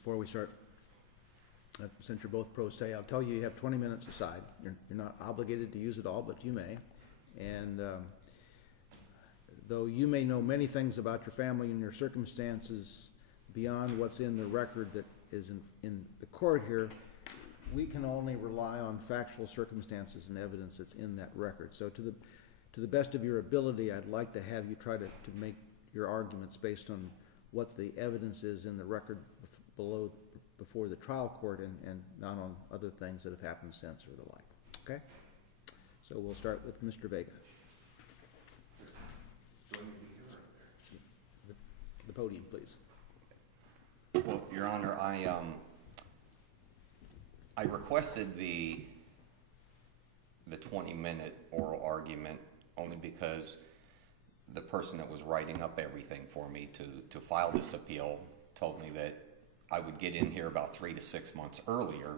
before we start, since you're both pro se, I'll tell you you have 20 minutes aside. You're not obligated to use it all, but you may. And though you may know many things about your family and your circumstances beyond what's in the record that is in the court here, we can only rely on factual circumstances and evidence that's in that record. So to the best of your ability, I'd like to have you try to make your arguments based on what the evidence is in the record before the trial court and not on other things that have happened since or the like. Okay? So we'll start with Mr. Vega. The podium, please. Well, Your Honor, I requested the 20-minute oral argument only because the person that was writing up everything for me to file this appeal told me that I would get in here about 3 to 6 months earlier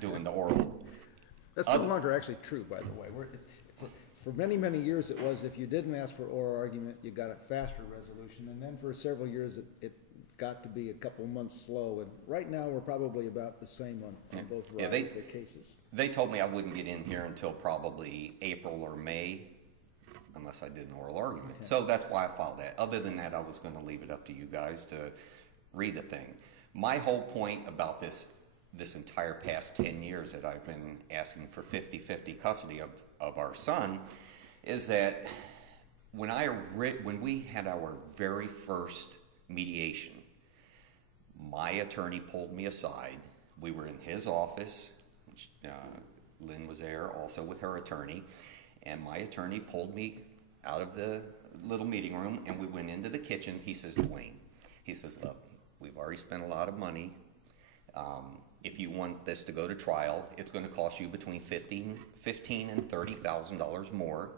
doing the oral. That's no longer actually true, by the way. For many, many years it was if you didn't ask for oral argument, you got a faster resolution, and then for several years it got to be a couple months slow, and right now we're probably about the same on both cases. They told me I wouldn't get in here until probably April or May, unless I did an oral argument. Okay. So that's why I filed that. Other than that, I was going to leave it up to you guys to read the thing. My whole point about this entire past 10 years that I've been asking for 50-50 custody of our son is that when we had our very first mediation, my attorney pulled me aside. We were in his office. Lynn was there also with her attorney, and my attorney pulled me out of the little meeting room, and we went into the kitchen. He says, Dwayne, he says, look, we've already spent a lot of money. If you want this to go to trial, it's going to cost you between $15,000 and $30,000 more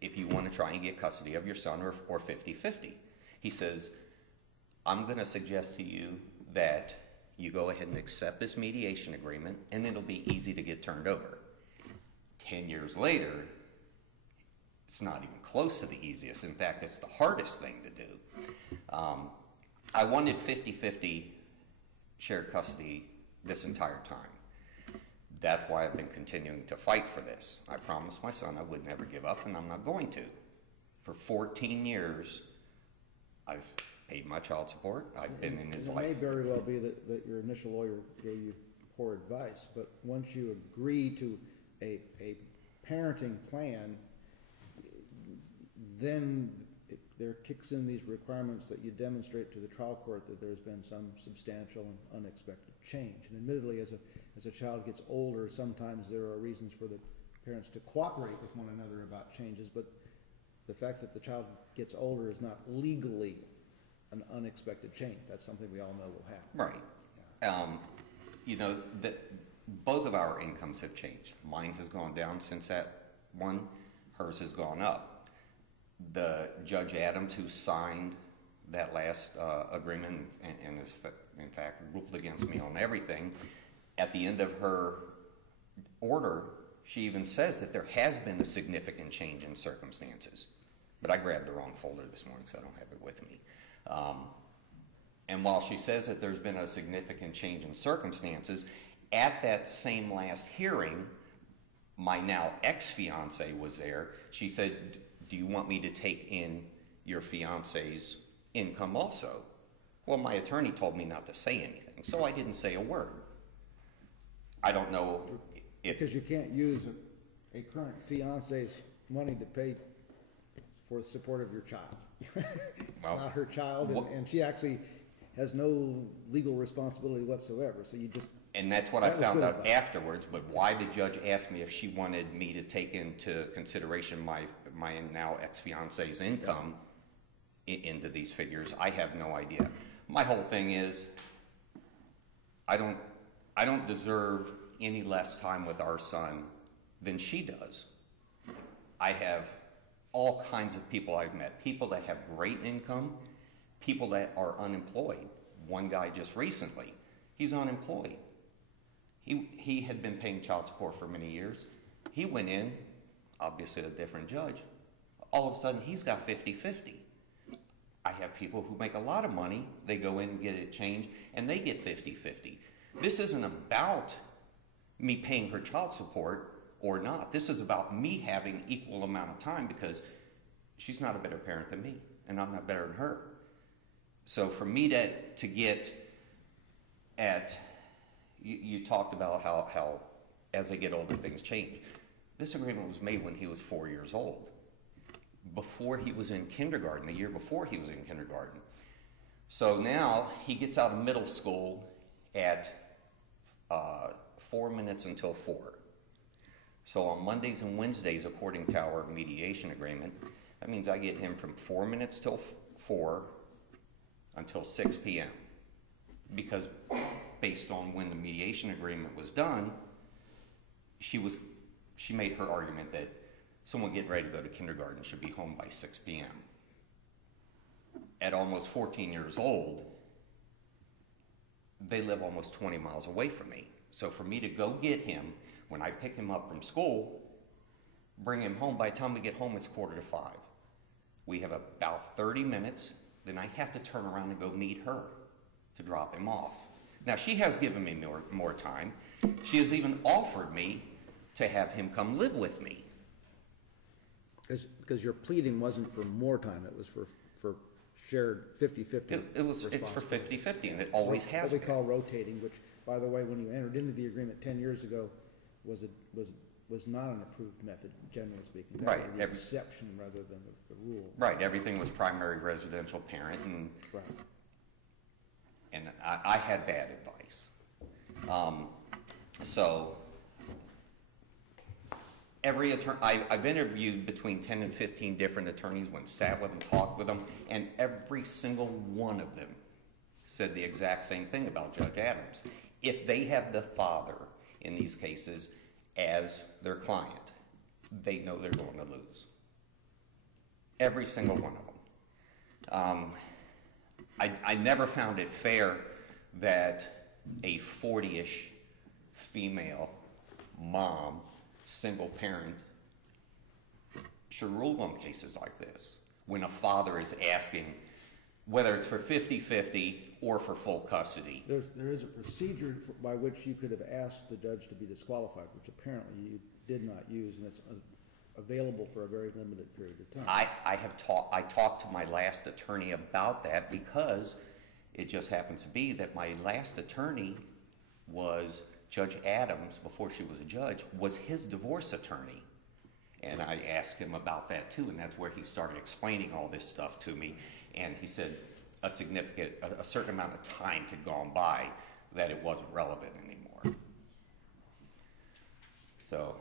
if you want to try and get custody of your son, or 50-50. He says, I'm going to suggest to you that you go ahead and accept this mediation agreement, and it'll be easy to get turned over. 10 years later, it's not even close to the easiest. In fact, it's the hardest thing to do. I wanted 50-50 shared custody this entire time. That's why I've been continuing to fight for this. I promised my son I would never give up, and I'm not going to. For 14 years, I've paid my child support. I've been in his life. It may very well be that your initial lawyer gave you poor advice, but once you agree to a parenting plan, then there kicks in these requirements that you demonstrate to the trial court that there's been some substantial and unexpected change. And admittedly, as a child gets older, sometimes there are reasons for the parents to cooperate with one another about changes, but the fact that the child gets older is not legally an unexpected change. That's something we all know will happen. Right. Yeah. You know, both of our incomes have changed. Mine has gone down since that one. Hers has gone up. The Judge Adams, who signed that last agreement and is, in fact, ruled against me on everything, at the end of her order, she even says that there has been a significant change in circumstances. But I grabbed the wrong folder this morning, so I don't have it with me. And while she says that there's been a significant change in circumstances, at that same last hearing, my now ex-fiance was there. She said, do you want me to take in your fiance's income also? Well, my attorney told me not to say anything, so I didn't say a word. I don't know if... Because you can't use a current fiance's money to pay for the support of your child. It's not her child, and she actually has no legal responsibility whatsoever, so you just... And that's what I found out afterwards, but why the judge asked me if she wanted me to take into consideration my now ex-fiance's income into these figures, I have no idea. My whole thing is, I don't deserve any less time with our son than she does. I have all kinds of people I've met, people that have great income, people that are unemployed. One guy just recently, he's unemployed. He had been paying child support for many years. He went in, obviously a different judge. All of a sudden, he's got 50-50. I have people who make a lot of money, they go in and get it changed, and they get 50-50. This isn't about me paying her child support or not. This is about me having equal amount of time, because she's not a better parent than me, and I'm not better than her. So for me to get at, you talked about how as they get older things change. This agreement was made when he was 4 years old, before he was in kindergarten, the year before he was in kindergarten. So now he gets out of middle school at 4 minutes until 4. So on Mondays and Wednesdays, according to our mediation agreement, that means I get him from 4 minutes till 4 until 6 p.m. Because based on when the mediation agreement was done, she made her argument that someone getting ready to go to kindergarten should be home by 6 p.m. At almost 14 years old, they live almost 20 miles away from me. So for me to go get him, when I pick him up from school, bring him home, by the time we get home, it's 4:45. We have about 30 minutes, then I have to turn around and go meet her to drop him off. Now, she has given me more time. She has even offered me to have him come live with me. Because your pleading wasn't for more time, it was for shared 50-50. It's for 50-50, and it always has what we been. call rotating, which, by the way, when you entered into the agreement 10 years ago, was not an approved method, generally speaking. That was the exception rather than the rule. Right, everything was primary residential parent, and right. And I had bad advice. So every attorney, I've interviewed between 10 and 15 different attorneys, went sat with them, talked with them, and every single one of them said the exact same thing about Judge Adams. If they have the father in these cases as their client, they know they're going to lose. Every single one of them. I never found it fair that a 40-ish female mom, single parent, should rule on cases like this when a father is asking whether it's for 50-50 or for full custody. There is a procedure by which you could have asked the judge to be disqualified, which apparently you did not use, and it's available for a very limited period of time. I talked to my last attorney about that, because it just happens to be that my last attorney was Judge Adams, before she was a judge, was his divorce attorney. And I asked him about that too, and that's where he started explaining all this stuff to me. And he said a certain amount of time had gone by that it wasn't relevant anymore. So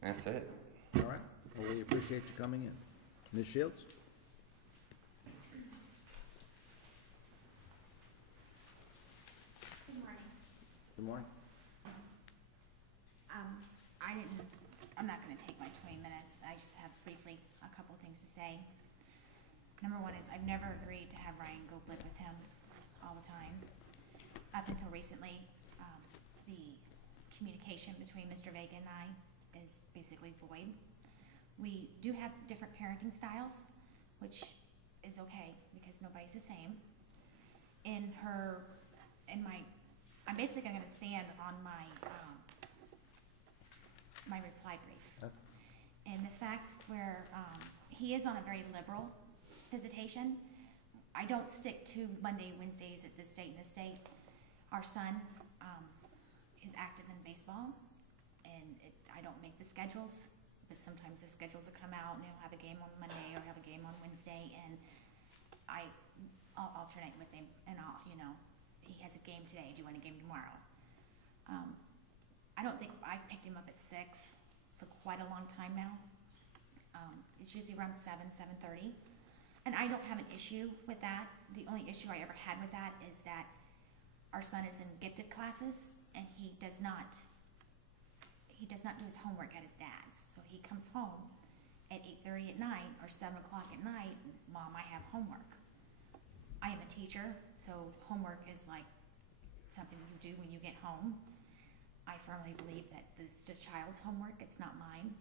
that's it. All right. Well, we appreciate you coming in. Ms. Shields? Good morning. Good morning. I'm not going to take my 20 minutes. I just have briefly a couple of things to say. Number one is I've never agreed to have Ryan go live with him all the time. Up until recently, the communication between Mr. Vega and I is basically void. We do have different parenting styles, which is okay because nobody's the same. I'm basically going to stand on my my reply brief. And the fact where he is on a very liberal visitation, I don't stick to Monday, Wednesdays at this date and this date. Our son is active in baseball, and I don't make the schedules, but sometimes the schedules will come out and he'll have a game on Monday or have a game on Wednesday, and I'll alternate with him, and he has a game today, do you want a game tomorrow? I don't think I've picked him up at 6 for quite a long time now. It's usually around 7:30. And I don't have an issue with that. The only issue I ever had with that is that our son is in gifted classes, and he does not do his homework at his dad's. So he comes home at 8:30 at night or 7 o'clock at night, Mom, I have homework. I am a teacher, so homework is like something you do when you get home. I firmly believe that this is just child's homework, it's not mine,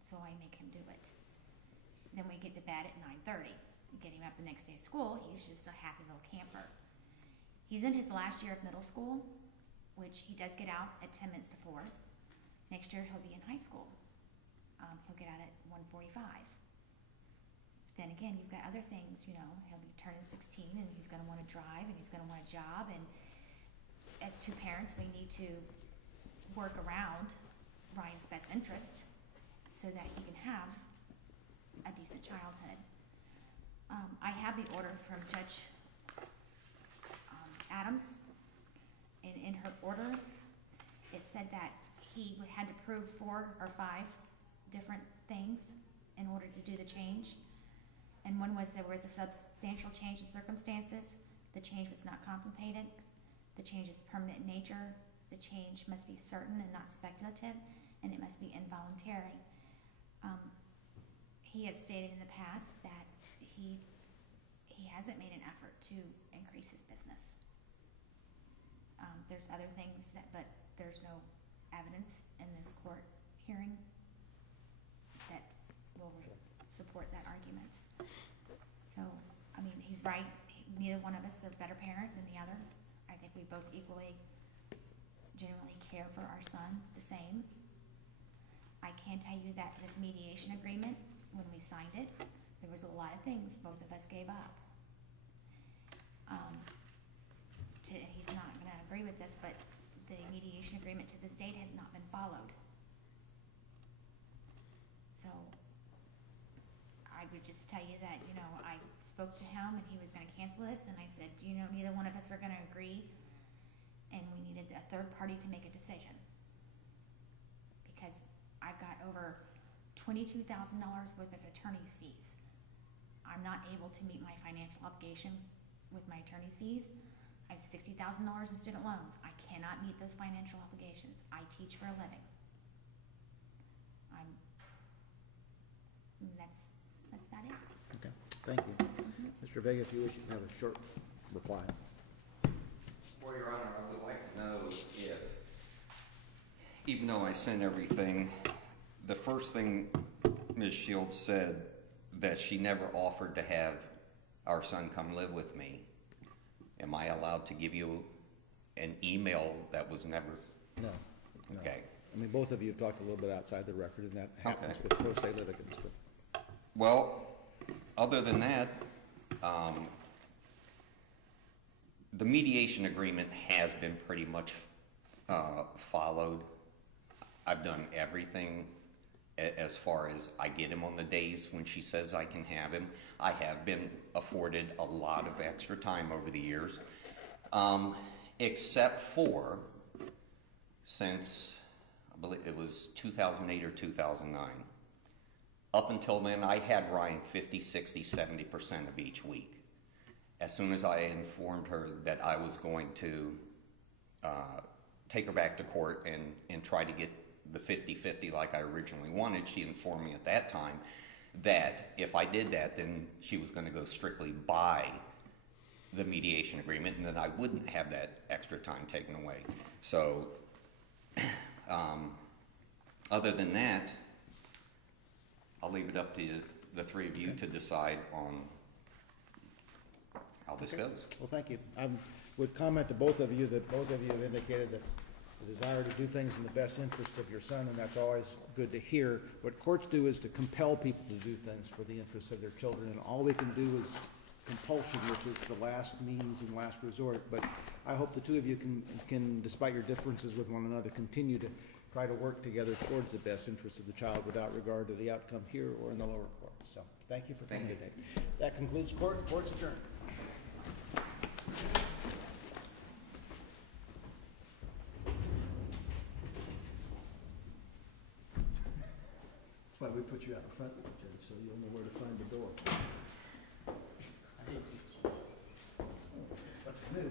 so I make him do it. Then we get to bed at 9:30. getting him up the next day of school. He's just a happy little camper. He's in his last year of middle school, which he does get out at 10 minutes to 4. Next year he'll be in high school. He'll get out at 1:45. Then again, you've got other things, you know, he'll be turning 16 and he's gonna wanna drive and he's gonna want a job, and as two parents, we need to work around Ryan's best interest so that he can have a decent childhood. I have the order from Judge Adams, and in her order, it said that he had to prove 4 or 5 different things in order to do the change. And one was there was a substantial change in circumstances. The change was not contemplated. The change is permanent in nature. The change must be certain and not speculative, and it must be involuntary. He has stated in the past that he hasn't made an effort to increase his business. There's other things but there's no evidence in this court hearing that will support that argument. So, I mean, he's right. Neither one of us are a better parent than the other. I think we both equally, genuinely care for our son the same. I can tell you that this mediation agreement, when we signed it, there was a lot of things both of us gave up. He's not going to agree with this, but the mediation agreement to this date has not been followed. So I would just tell you that, you know, I spoke to him and he was going to cancel this, and I said, you know, neither one of us are going to agree, and we needed a third party to make a decision. Because I've got over $22,000 worth of attorney's fees. I'm not able to meet my financial obligation with my attorney's fees. I have $60,000 in student loans. I cannot meet those financial obligations. I teach for a living. That's about it. Okay, thank you. Mr. Vega, if you wish, you can have a short reply. Well, Your Honor, I would like to know if, even though I sent everything, the first thing Ms. Shields said, that she never offered to have our son come live with me. Am I allowed to give you an email that was never? No. Okay. I mean, both of you have talked a little bit outside the record, and that happens with pro se litigants. Well, other than that, the mediation agreement has been pretty much followed. I've done everything as far as I get him on the days when she says I can have him. I have been afforded a lot of extra time over the years, except for since I believe it was 2008 or 2009. Up until then, I had Ryan 50, 60, 70% of each week. As soon as I informed her that I was going to take her back to court and try to get the 50-50 like I originally wanted, she informed me at that time that if I did that, then she was going to go strictly by the mediation agreement, and then I wouldn't have that extra time taken away. So, other than that, I'll leave it up to the three of you to decide on how this goes. Well, thank you. I would comment to both of you that both of you have indicated that the desire to do things in the best interest of your son, and that's always good to hear. What courts do is to compel people to do things for the interests of their children, and all we can do is compulsion, which is the last means and last resort. But I hope the two of you can, despite your differences with one another, continue to try to work together towards the best interest of the child without regard to the outcome here or in the lower court. So thank you for coming today. That concludes court. Court's adjourned. That's why we put you out in front, Judge, so you'll know where to find the door. What's new?